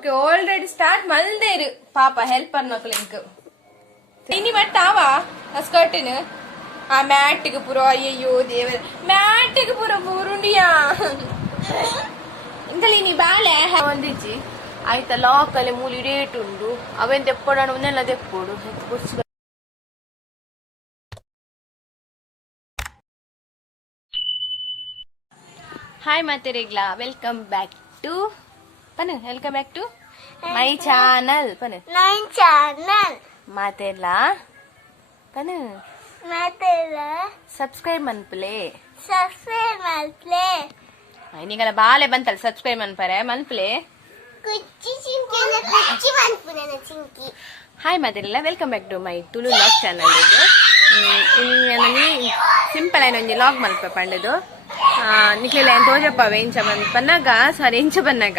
okay already start ಮಲ್ದೇರು ಪಾಪ helper ಮಕ್ಳು ink ಇನಿ ಮಟ್ಟಾವಾ ಸ್ಕರ್ಟಿನ ಆ ಮ್ಯಾಟಿಗೆ ಪುರ ಅಯ್ಯಯ್ಯೋ ದೇವ ಮ್ಯಾಟಿಗೆ ಪುರ ಬುರುಂಡಿಯಾ ಇಂಕಲಿ ನೀ ಬಾಳೆ ಒಂದಿಜ್ಜಿ ಆಯ್ತಾ ಲಾಕ್ ಅಲ್ಲಿ ಮೂಲಿ ಡೇಟ್ ಉಂಡು ಅವೆನ್ ತೆಪ್ಪೋಡ ಒಂದೆಲ್ಲ ತೆಪ್ಪೋಡು ಹಾಯ್ ಮತ್ತೆ ರೇಗ್ಲಾ welcome back to my channel ಮಾತೆಲ್ಲ ಸಬ್ಸ್ಕ್ರೈಬ್ ಮನ್ಪಲೆ ನಿಂಗಲ್ಲ ಬಾಲೆ ಬಂತಲ್ಲ ಸಬ್ಸ್ಕ್ರೈಬ್ ಮನ್ಪರೆ ಮನ್ಪಲೆ ಹಾಯ್ ಮಾತೆಲ್ಲ welcome back to my Tulu vlog channel ಇದು ಸಿಂಪಲ್ ಆಯ್ನ ಒಂಜಿ ಲಾಗ್ ಮಲ್ಪ ಪಂಡದು ನಿಖಿಲ ತೋಜಪ್ಪ ಎಂಚ ಪನ್ನಗ ಸಾರಿ ಎಂಚ ಪನ್ನಗ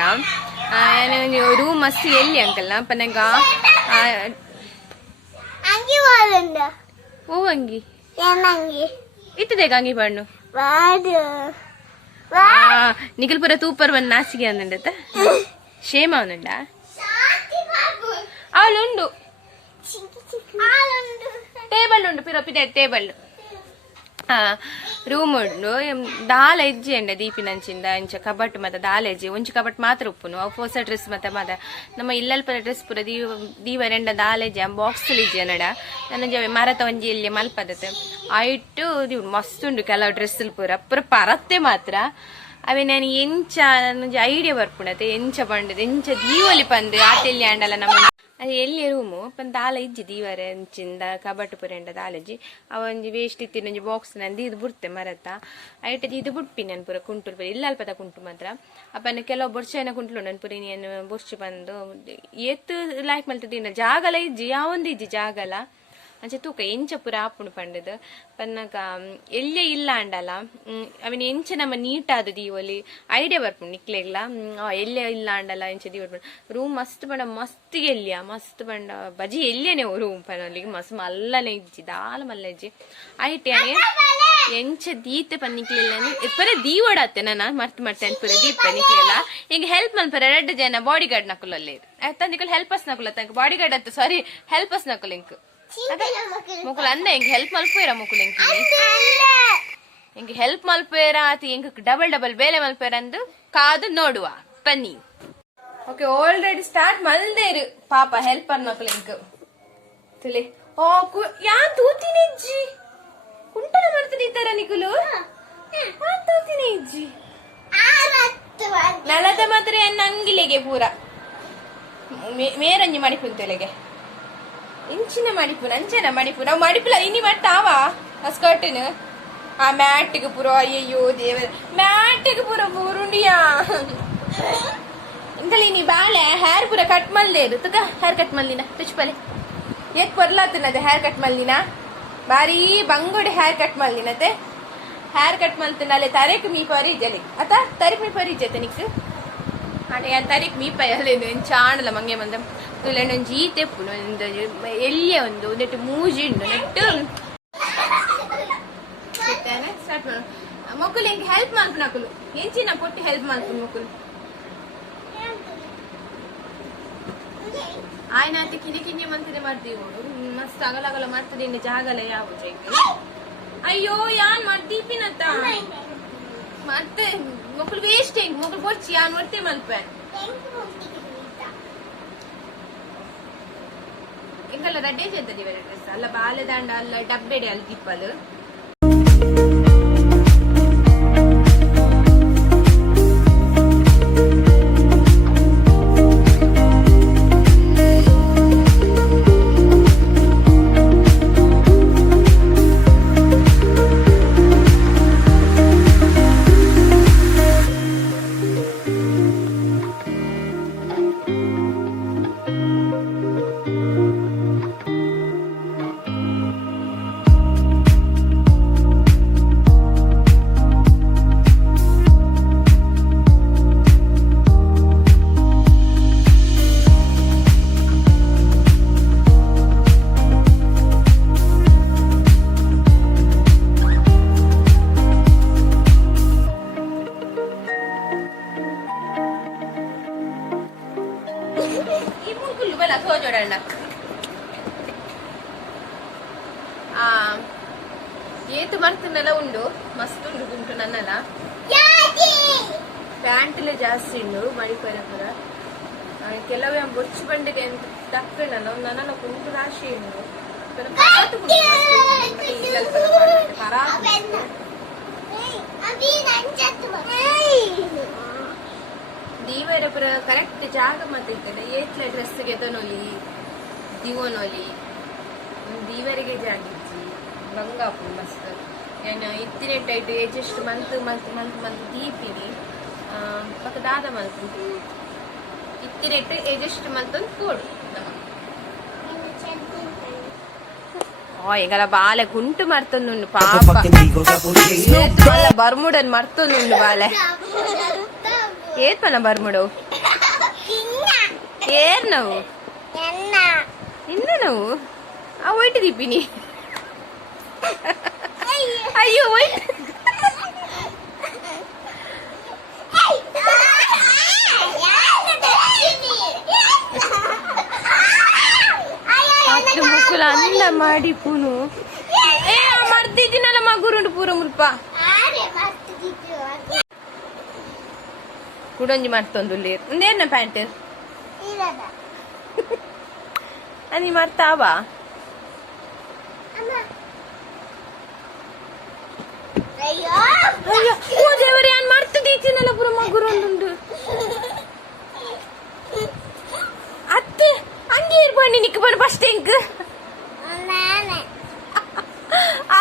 ರೂಮ್ ಮಸ್ತ್ ಎಲ್ಲಿ ಅಂಕಲ್ನ ಪನ್ನಗ ಓ ಅಂಗಿ ಇತ್ತದೇಗ ಅಂಗಿ ಪಣ್ಣು ನಿಖಿಲ್ ಪುರ ತೂಪರ್ ಬಂದು ನಾಚಿಗೆ ಅಂದಂಡತ ಕ್ಷೇಮ ಅವನುಂಡ ಅವಳುಂಡು ಟೇಬಲ್ ಉಂಡು ಪಿರೋಪಿದೆ ಟೇಬಲ್ ರೂಮ್ ಉಂಡು ದಾಲ ಎಜ್ಜಿ ಅಂಡ ದೀಪಿನಂಚಿಂದ ಇಂಚ ಕಬಟ್ ಮತ್ತ ದಾಲ ಎಜ್ಜಿ ಒಂಚು ಕಬಟ್ ಮಾತ್ರ ಉಪ್ಪುನು ಅವು ಹೊಸ ಡ್ರೆಸ್ ಮತ್ತ ನಮ್ಮ ಇಲ್ಲಲ್ ಪರ ಡ್ರೆಸ್ ಪೂರ ದೀವ ರೆಂಡ ದಾಲ ಎಜ್ಜಿ ಬಾಕ್ಸ್ ಇಜ್ಜಿ ನಡ ನನ್ನ ಮರತ ಒಂಜಿ ಇಲ್ಲಿ ಮಲ್ಪದತೆ ಆಯ್ತು ಮಸ್ತ್ ಉಂಡು ಕೆಲವು ಡ್ರೆಸ್ ಪೂರ ಪೂರ ಪರತ್ತೆ ಮಾತ್ರ ಅವೇ ನಾನು ಎಂಚ ಐಡಿಯಾ ಬರ್ಪುಣತೆ ಎಂಚ ಬಂಡದು ಎಂಚ ದೀವಲಿ ಪಂದು ಆತೆಲ್ಲಿ ಆಂಡಲ್ಲ ನಮ್ಮ ಅದು ಎಲ್ಲಿ ರೂಮು ಪನ್ ದಾಲ ಇಜ್ಜಿ ದೀವರೆ ಅಂಚಿಂದ ಕಬಟ್ ಪುರೆಂಡ ದಾಲಜ್ಜಿ ಅವಂಜಿ ವೇಸ್ಟ್ ಇತ್ತಿನ ಒಂಜಿ ಬಾಕ್ಸ್ ನಂದು ಇದು ಬಿಡ್ತೆ ಮರತ್ತ ಐಟది ಇದು ಬಿಡ್ಪಿ ನಾನು ಪೂರ ಕುಂಟುಲ್ ಪೂರ ಇಲ್ಲ ಅಲ್ಪದ ಕುಂಟು ಮಾತ್ರ ಅಪ್ಪನ ಕೆಲವು ಬೊರ್ಚೆನ ಕುಂಟ್ಲು ನಾನು ಪೂರ ನೀನು ಬೊರ್ಚಿ ಬಂದು ಎತ್ತು ಲೈಕ್ ಮಲ್ತದ ಜಾಗಲ ಇಜ್ಜಿ ಯಾವೊಂದು ಇಜ್ಜಿ ಜಾಗಲ ಅಂಚೆ ತೂಕ ಎಂಚ ಪೂರ ಆಪುಂಡು ಪಂಡದು ಪನ್ನಗ ಎಲ್ಲೇ ಇಲ್ಲ ಅಂಡಲ್ಲ ಅವನ್ ಎಂಚ ನಮ್ಮ ನೀಟಾದ ದೀವಲಿ ಐಡಿಯಾ ಬರ್ಪುಂಡು ನಿಕ್ಲೆಗ್ಲ ಎಲ್ಲೇ ಇಲ್ಲ ಅಂಡಲ್ಲ ಎಂಚ ದೀವ ರೂಮ್ ಮಸ್ತ್ ಬಂಡ ಮಸ್ತ್ ಎಲ್ಲಿಯ ಮಸ್ತ್ ಬಂಡ ಬಜಿ ಎಲ್ಲಿಯೇ ರೂಮ್ ಪನಲ್ಲಿಗೆ ಮಸ್ತ್ ಮಲ್ಲನೆ ಇಜ್ಜಿ ದಾಲ ಮಲ್ಲ ಇಜ್ಜಿ ಐಟೆ ಎಂಚ ದೀತೆ ಪನ್ನಿಕ್ಲಿಲ್ಲ ಪರ ದೀವಡತ್ತೆ ನಾನು ಮರ್ತು ಪೂರ ದೀಪ ನಿಕ್ಲಿಲ್ಲ ಹಿಂಗೆ ಹೆಲ್ಪ್ ಮಲ್ಪರ 2 ಜನ ಬಾಡಿ ಗಾರ್ಡ್ ನಕುಲಲ್ಲೇ ತಂದಿಕಲ್ ಹೆಲ್ಪರ್ಸ್ ನಕುಲ ತಂಕ ಬಾಡಿ ಗಾರ್ಡ್ ಅಂತ ಸಾರಿ ಹೆಲ್ಪರ್ಸ್ ನಕುಲ್ ಇಂಕ್ ಮುಕುಲ್ ಅಂದ ಹೆಂಗ್ ಹೆಲ್ಪ್ ಮಲ್ಪೇರ ಮುಕುಲ್ ಹೆಂಗ್ ಹೆಲ್ಪ್ ಮಲ್ಪೇರ ಆತಿ ಹೆಂಗ್ ಡಬಲ್ ಬೇಲೆ ಮಲ್ಪೇರ ಅಂದು ಕಾದು ನೋಡುವ ಬನ್ನಿ ಓಕೆ ಆಲ್ರೆಡಿ ಸ್ಟಾರ್ಟ್ ಮಲ್ದೇರು ಪಾಪ ಹೆಲ್ಪರ್ ಮಕ್ಳು ಇಂಕ್ ತಿಳಿ ಓ ಯಾ ತೂತಿನಿ ಇಜ್ಜಿ ಕುಂಟಲ ಮಾಡ್ತೀನಿ ಇದ್ದಾರ ನಿಕುಲು ತೂತಿನಿ ಇಜ್ಜಿ ನಲದ ಮಾತ್ರ ಎನ್ನ ಅಂಗಿಲೆಗೆ ಪೂರ ಮೇರಂಜಿ ಮಡಿಪುಂತೆಲೆಗೆ ಇಂಚಿನ ಮಡಿಪುರ ಅಂಚನ ಮಡಿಪುರ ನಾವು ಮಡಿಪುಲ ಇನಿ ಮಟ್ಟಾವ ಸ್ಕರ್ಟಿನ ಆ ಮ್ಯಾಟಿಗೆ ಪುರ ಅಯ್ಯಯ್ಯೋ ದೇವ ಮ್ಯಾಟಿಗೆ ಪುರ ಬುರುಂಡಿಯಾ ಇಂಕಲಿ ನೀ ಬಾಳೆ ಹೇರ್ ಪುರ ಕಟ್ ಮಲ್ದೇರು ತುಕ ಹೇರ್ ಕಟ್ ಮಲ್ದಿನ ತುಚ್ಪಲೆ ಏಕ್ ಪೊರ್ಲಾತನದ ಹೇರ್ ಕಟ್ ಮಲ್ದಿನ ಬಾರಿ ಬಂಗೋಡಿ ಹೇರ್ ಕಟ್ ಮಲ್ದಿನತೆ ಹೇರ್ ಕಟ್ ಮಲ್ತಿನ ಅಲ್ಲೇ ತರೇಕ್ ಮೀ ಪರಿ ಜಲಿ ಅತ ತರೇಕ್ ಮೀ ಪರಿ ಜತೆ ನಿಕ್ ಅದೇ ತರೇಕ್ ಮೀ ಪಯ್ಯಲೇನು ಚಾಣಲ ಮಂಗೆ ಮಂದ ತುಲೆಂಡೊಂಜಿ ತೆಪ್ಪುನು ಎಲ್ಲಿಯ ಒಂದೆಟ್ಟು ಮೂಜಿ ಉಂಡು ನೆಟ್ಟು ಸ್ಟಾರ್ಟ್ ಮಾಡು ಮಕ್ಕಳು ಹೆಂಗೆ ಹೆಲ್ಪ್ ಮಾಡ್ಕು ನಕುಲು ಎಂಚಿನ ಪೊಟ್ಟಿ ಹೆಲ್ಪ್ ಮಾಡ್ಕು ಮಕ್ಕಳು ಆಯ್ನಾತಿ ಕಿನಿ ಮಂತಿದೆ ಮಾಡ್ತೀವಿ ನೋಡು ಮಸ್ತ್ ಅಗಲ ಮಾಡ್ತದೆ ಇನ್ನು ಜಾಗಲ ಯಾವ ಅಯ್ಯೋ ಯಾನ್ ಮಾಡ್ತೀಪಿನತ್ತ ಮತ್ತೆ ಮಕ್ಕಳು ವೇಸ್ಟ್ ಹೆಂಗ್ ಮಕ್ಕಳು ಬೊಚ್ಚಿ ಯಾನ್ ಒಟ್ಟೆ ಮಲ್ಪೆ ಇಂಕಲ್ಲ ರಡ್ಡೆ చేద్దాం ಡ್ರೆಸ್ ಅಲ್ಲ ಬಾಲೆದಾಂಡ ಅಲ್ಲ ಡಬ್ಬೆಡೆ ಅಲ್ಲಿ ದಿಪ್ಪಲು చూడండి ಏತು ಮರ್ತನೆಲ್ಲ ಉಂಡು ಮಸ್ತ್ ಉಂಡು ಗುಂಟು ನನ್ನಲ್ಲ ಪ್ಯಾಂಟ್ಲೆ ಜಾಸ್ತಿ ಉಂಡು ಮಡಿಪರ ಪುರ ಕೆಲವೇ ಬೊಚ್ಚು ಬಂಡೆಗೆ ತಪ್ಪೇನಲ್ಲ ಒಂದು ನನ್ನ ಕುಂಟು ರಾಶಿ ಉಂಡು ದೀವರ ಪುರ ಕರೆಕ್ಟ್ ಜಾಗ ಮತ್ತೆ ಇಕ್ಕಡೆ ಏತ್ಲೆ ಡ್ರೆಸ್ಗೆ ತೊನೊಲಿ ದಿವೊನೊಲಿ ದೀವರಿಗೆ ಜಾಗಿಜ್ಜಿ ಬಂಗಾಪು ಮಸ್ತ್ ಏನು ಇತ್ತಿನ ಟೈಟ್ ಎಜೆಸ್ಟ್ ಮಂತ್ ದೀಪಿನಿ ಪಕ್ಕ ದಾದ ಮಂತ್ ಇತ್ತಿನೆಟ್ಟು ಎಜೆಸ್ಟ್ ಮಂತ್ ಒಂದು ಕೋಡು ಈಗಲ ಬಾಲೆ ಗುಂಟು ಮರ್ತೊಂದುಂಡು ಪಾಪ ಬರ್ಮುಡನ್ ಮರ್ತೊಂದುಂಡು ಬಾಲೆ ಏತ್ ಪನ ಬರ್ಮುಡು ಏರ್ ನಾವು ಇನ್ನ ನಾವು ಆ ಒಯ್ಟ್ ದೀಪಿನಿ ಅಯ್ಯೋ ಒಯ್ಟ್ ಮುಕ್ಕುಲ ಅಂದ ಮಾಡಿ ಪೂನು ಏ ಮರ್ತಿದ್ದೀನಲ್ಲ ಮಗುರುಂಡು ಪೂರ ಮುಲ್ಪ ಕುಡೊಂಜಿ ಮರ್ತೊಂದುಲ್ಲಿ ಒಂದೇನ ಪ್ಯಾಂಟ್ ಅನಿ ಮರ್ತಾವಾ ಓ ದೇವರೇ ನಾನು ಮರ್ತದೀತೀನಲ್ಲ ಪೂರ ಮಗುರುಂಡು ಅತ್ತೆ ಹಂಗೆ ಇರ್ಬಣ್ಣಿ ನಿಕ್ಕ ಬಣ್ಣ ಫಸ್ಟ್ ಇಂಕ್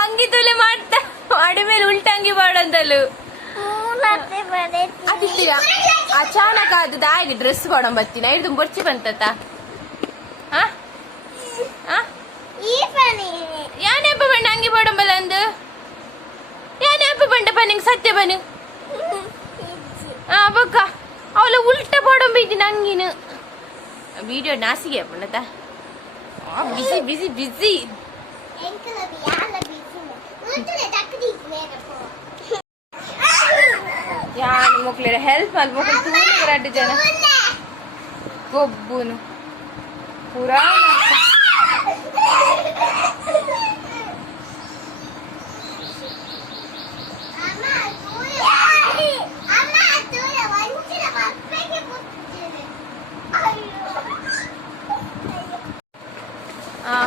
ಅಂಗಿ ತೊಲೆ ಮಾಡ್ತಾ ಅಡಿ ಮೇಲೆ ಉಲ್ಟಂಗಿ ಮಾಡಂತಲು ಅದಿತ್ತೀರಾ ಅಚಾನಕ ಅದು ದಾಯಿಗೆ ಡ್ರೆಸ್ ಕೊಡಂ ಬತ್ತೀನಿ ಐದು ಬೊರ್ಚಿ ಬಂತತ್ತ ಯಾನೆಪ್ಪ ಬಂಡ ಅಂಗಿ ಪಡಂಬಲ್ಲ ಅಂದು ಯಾನೆಪ್ಪ ಬಂಡ ಬನ್ನಿಂಗ್ ಸತ್ಯ ಬನ್ನಿ ಬೊಕ್ಕ ಅವಳ ಉಲ್ಟ ಪಡಂಬಿದ್ದೀನಿ ಅಂಗಿನ ವಿಡಿಯೋ ನಾಸಿಗೆ ಪಣ್ಣತ ಬಿಸಿ ಬಿಸಿ ಬಿಸಿ ಯಾನ್ ಮಕ್ಳ ಹೆಲ್ಪ್ ಮಾಡಿ ಮಕ್ಳು ತೂನು ಬರಾಟ ಜನ ಗೊಬ್ಬುನು ಪೂರಾ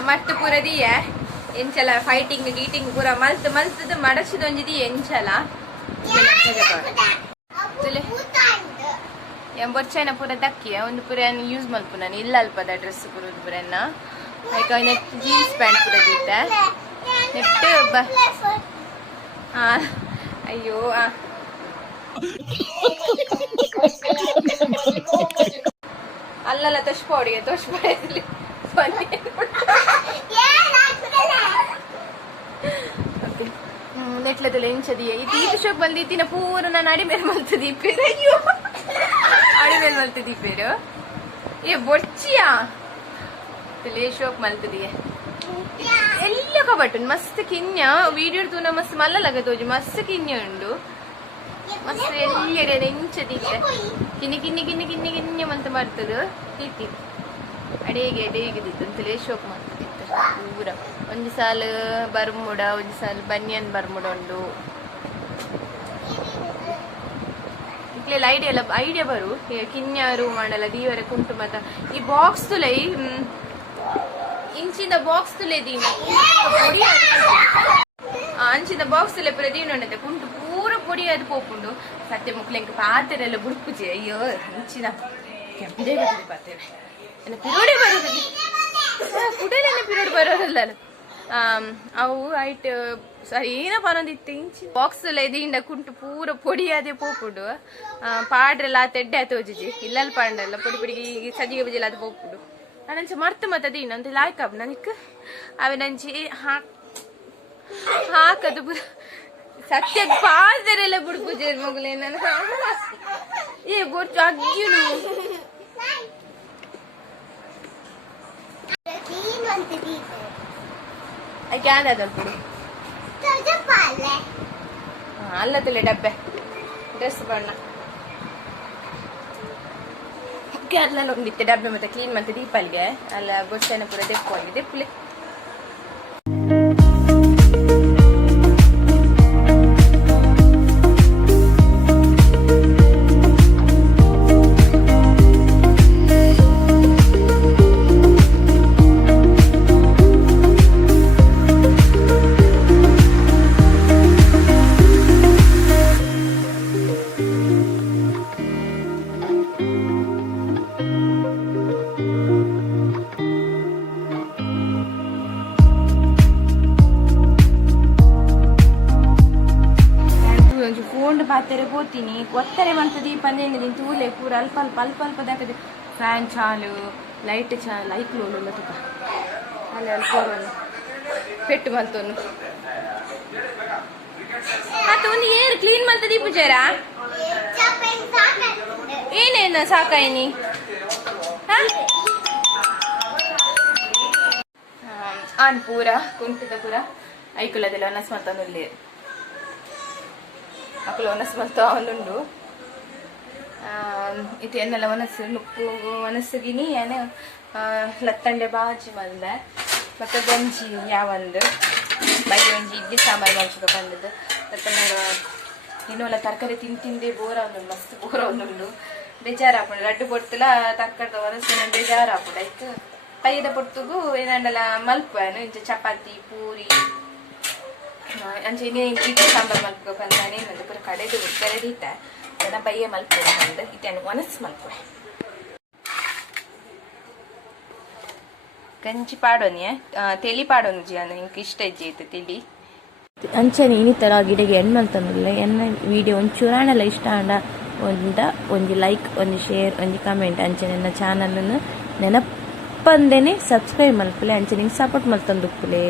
ಮಟ್ಟ ಪೂರದಿಯ ಎಂಚಲ ಫೈಟಿಂಗ್ ಗೀಟಿಂಗ್ ಪೂರ ಮಲ್ತ್ ಮಲ್ತದ ಮಡಚಿದೊಂಜಿದಿ ಎಂಚಲ ಎಂಬೊಚ್ಚನ ಪೂರ ದಕ್ಕಿಯ ಒಂದು ಪೂರ ಯೂಸ್ ಮಲ್ಪು ನಾನು ಇಲ್ಲ ಅಲ್ಪದ ಡ್ರೆಸ್ ಪೂರದ ಪೂರನ್ನ ಲೈಕ್ ನೆಟ್ ಜೀನ್ಸ್ ಪ್ಯಾಂಟ್ ಪೂರ ದಿತ್ತ ನೆಟ್ ಅಯ್ಯೋ ಅಲ್ಲಲ್ಲ ತೊಷ್ಪೋಡಿಗೆ ತೊಷ್ಪೋಡಿಯಲ್ಲಿ ನೆಟ್ಲದಲ್ಲಿ ಎಂಚದಿಯ ಈ ತೀರ್ಥ ಶೋಕ್ ಬಂದಿತ್ತಿನ ಪೂರ ನಾನು ಅಡಿ ಮೇಲೆ ಮಲ್ತು ದೀಪೇರು ಅಯ್ಯೋ ಅಡಿ ಮೇಲೆ ಮಲ್ತು ದೀಪೇರು ಏ ಬೊಚ್ಚಿಯಾ ತಲೆ ಶೋಕ್ ಮಲ್ತದಿಯ ಎಲ್ಲ ಕಬಟ್ಟು ಮಸ್ತ್ ಕಿನ್ಯ ವೀಡಿಯೋ ತೂನ ಮಸ್ತ್ ಮಲ್ಲಲಗ ತೋಜು ಮಸ್ತ್ ಕಿನ್ಯ ಉಂಡು ಮಸ್ತ್ ಎಲ್ಲೆಡೆ ಎಂಚದಿತ್ತೆ ಕಿನ್ನಿ ಕಿನ್ನಿ ಕಿನ್ನಿ ಕಿನ್ನಿ ಕಿನ್ಯ ಮಂತ ಮಾಡ್ತದ ತೀತಿ ಅಡೇಗೆ ದಿತ್ತು ಅಂತಲೇ ಶೋಕ್ ಮಾಡ್ತಿತ್ತು ಪೂರ ಒಂದು ಸಾಲ ಬರ್ಮುಡ ಒಂದು ಸಾಲ ಬನಿಯನ್ ಬರ್ಮುಡ ಉಂಡು ಇಕ್ಲೆಲ್ಲ ಐಡಿಯಾ ಬರು ಕಿನ್ಯಾರು ಮಾಡಲ್ಲ ದೀವರ ಕುಂಟು ಮತ ಈ ಬಾಕ್ಸ್ ತುಲೈ ಇಂಚಿನ ಬಾಕ್ಸ್ ತುಲೆ ದೀನ ಅಂಚಿನ ಬಾಕ್ಸ್ ತುಲೆ ಪೂರ ದೀನ ಕುಂಟು ಪೂರ ಪೊಡಿ ಅದು ಪೋಪುಂಡು ಸತ್ಯ ಮುಕ್ಲೆಂಕ ಪಾತ್ರೆಲ್ಲ ಬುಡ್ಪುಜಿ ಅಯ್ಯೋ ಅಂಚಿನ ಕೆಂಪಿದೆ ಪಾತ್ರೆ ಪಿರೋಡಿ ಬರೋದಿಲ್ಲ ಕುಡಿಯಲ್ಲ ಪಿರೋಡ್ ಬರೋದಿಲ್ಲ ಅವು ಐಟ್ ಸಾರಿ ಏನಪ್ಪ ಅನ್ನೋದಿತ್ತು ಇಂಚಿ ಬಾಕ್ಸ್ ಎಲ್ಲ ಇದೀಂಡ ಕುಂಟು ಪೂರ ಪೊಡಿ ಅದೇ ಪೋಪುಡು ಪಾಡ್ರೆಲ್ಲ ತೆಡ್ಡೆ ತೋಜಿಜಿ ಇಲ್ಲಲ್ಲ ಪಾಂಡಲ್ಲ ಪೊಡಿ ಪೊಡಿಗೆ ಸಜ್ಜಿಗೆ ಬಜಿಲ್ಲ ಅದು ಪೋಪುಡು ನಾನಂಚ ಮರ್ತು ಮತ್ತದ ಇನ್ನೊಂದು ಲಾಯ್ಕಬ್ ನನಕ್ಕೆ ಅವನಂಚಿ ಹಾಕದು ಸತ್ಯದ ಪಾದರೆಲ್ಲ ಬುಡ್ಪುಜೆ ಮಗುಲೇ ನಾನು ಏ ಬೋರ್ಚು ಅಗ್ಗಿನು ಅಲ್ಲದಲ್ಲೇ ಡಬ್ಬೆ ಡ್ರೆಸ್ ಬಣ್ಣ ಕೇರಳ ಒಂದಿತ್ತೆ ಡಬ್ಬೆ ಮತ್ತೆ ಕ್ಲೀನ್ ಮತ್ತೆ ದೀಪಾಲಿಗೆ ಅಲ್ಲ ಗೊತ್ತೇನ ಪೂರ ತೆಕ್ಕೊಂಡಿದ್ದೆ ಪುಲಿ ಪಾತ್ರೆ ಪೋತೀನಿ ಒತ್ತರೆ ಮಂತ ದೀಪ ಅಂದ್ರೆ ತೂಲೆ ಪೂರ ಅಲ್ಪ ಅಲ್ಪ ಅಲ್ಪ ಅಲ್ಪ ದಾಕದೆ ಫ್ಯಾನ್ ಚಾಲು ಲೈಟ್ ಚಾಲು ಐಕ್ಲೋಲ್ಲ ತುಕ ಅಲ್ಲಿ ಅಲ್ಪ ಪೆಟ್ಟು ಮಲ್ತೊಂದು ಮತ್ತೆ ಒಂದು ಏನು ಕ್ಲೀನ್ ಮಾಡ್ತ ದೀಪ ಜರ ಏನೇನು ಸಾಕಾಯಿನಿ ಆನ್ ಪೂರ ಕುಂಟಿದ ಪೂರ ಐಕುಲದೆಲ್ಲ ನಸ್ಮತನಲ್ಲಿ ಅಕ್ಕಲು ಒನಸು ಮಲ್ತಾ ಒಂದುಂಡು ಇದು ಎನ್ನೆಲ್ಲ ಒನಸು ನುಪ್ಪು ಒನಸುಗಿನಿ ಏನೇ ಲತ್ತಂಡೆ ಬಾಜಿ ಮಲ್ದೆ ಮತ್ತು ಗಂಜಿ ಯಾವೊಂದು ಬೈ ಒಂಜಿ ಇಡ್ಲಿ ಸಾಂಬಾರು ಮಾಡ್ಸ್ಕೊ ಬಂದದ್ದು ಮತ್ತು ಇನ್ನೂ ತರಕಾರಿ ತಿಂದೇ ಬೋರ್ ಆಗುಂಡು ಮಸ್ತ್ ಬೋರ್ ಆಗುಂಡು ಬೇಜಾರು ಹಾಕೊಂಡು ಲಡ್ಡು ಕೊಡ್ತಿಲ್ಲ ತಕ್ಕದ ಒನಸಿನ ಬೇಜಾರು ಹಾಕೊಂಡು ಆಯ್ತು ಪೈಯದ ಪೊಟ್ಟುಗೂ ಏನಂಡಲ್ಲ ಮಲ್ಪನು ಇಂಚ ಚಪಾತಿ ಪೂರಿ ಅಂಚೆ ಇಡ್ಲಿ ಸಾಂಬಾರು ಮಲ್ಪಂತಾನೆ ಒಂದು ಪೂರ ಕಡೆದು ಕೆರಡಿತ ಅದನ್ನ ಬಯ್ಯ ಮಲ್ಪು ಬಂದು ಇತ್ತೇನು ಒನಸು ಮಲ್ಪು ಗಂಜಿ ಪಾಡೋನಿಯ ತೆಲಿ ಪಾಡೋನು ಜಿ ಅನ್ನ ಇಂಕ ಇಷ್ಟ ಇಜ್ಜಿ ಐತೆ ತೆಲಿ ಅಂಚನೆ ಇನ್ನಿತರ ಗಿಡಗೆ ಎಣ್ಣೆ ಮಲ್ತನಲ್ಲ ಎಣ್ಣೆ ವಿಡಿಯೋ ಒಂಚೂರಾಣೆಲ್ಲ ಇಷ್ಟ ಆಂಡ ಒಂದು ಲೈಕ್ ಒಂದು ಶೇರ್ ಒಂದು ಕಮೆಂಟ್ ಅಂಚೆ ನನ್ನ ಚಾನಲನ್ನು ನೆನಪಂದೇನೆ ಸಬ್ಸ್ಕ್ರೈಬ್ ಮಲ್ಪಲೆ ಅಂಚೆ ನಿಂಗೆ ಸಪೋರ್ಟ್ ಮಲ್ತಂದುಪ್ಪಲೆ